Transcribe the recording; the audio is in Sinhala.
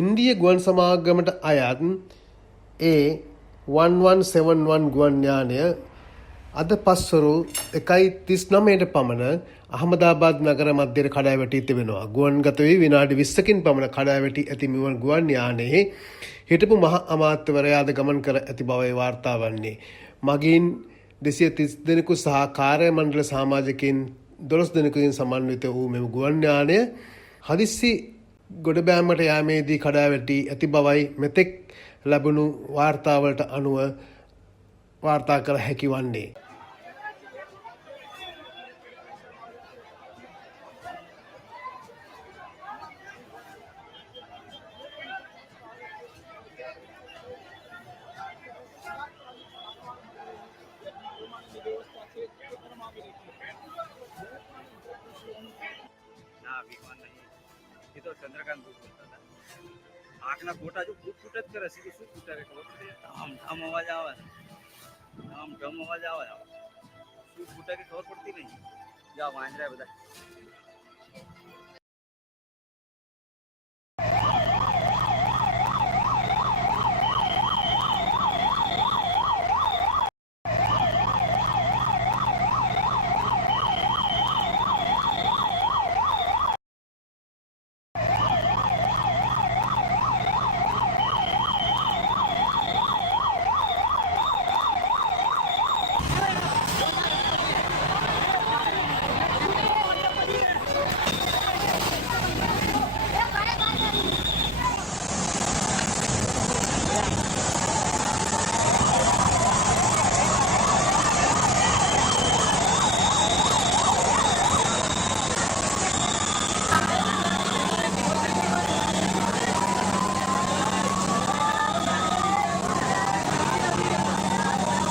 ඉන්දිය ගුවන් සමාගමට අයත් A1171 ගුවන් යානය අද පස්වරු 1:39ට පමණ අහමදාබාද් නගර මැදට කඩා වැටී තිබෙනවා. ගුවන්ගත වී විනාඩි 20කින් පමණ කඩා වැටී ඇති මෙම ගුවන් යානයේ හිටපු මහ අමාත්‍යවරයාද ගමන් කර ඇති බවයි වාර්තා වන්නේ. මගින් 230 දෙනෙකු සහ කාර්ය මණ්ඩල සමාජිකයින් 12 දෙනෙකුගෙන් සමන්විත වූ මෙම ගුවන් යානය හදිස්සි ගොඩබෑමට යාමේදී කඩා වැටී ඇති බවයි මෙතෙක් ලැබුණු වාර්තාවලට අනුව වාර්තා කර හැකි වන්නේ. ये तो चंद्रकांत बोलता था आँखना गोटा जो फूट फूटत करे सीधे શું ફૂટે આમ ઢમ અવાજ આવે આમ ઢમ અવાજ આવે શું ફૂટે કે ખબર પડતી નહીં જાઓ વાંદરા બધા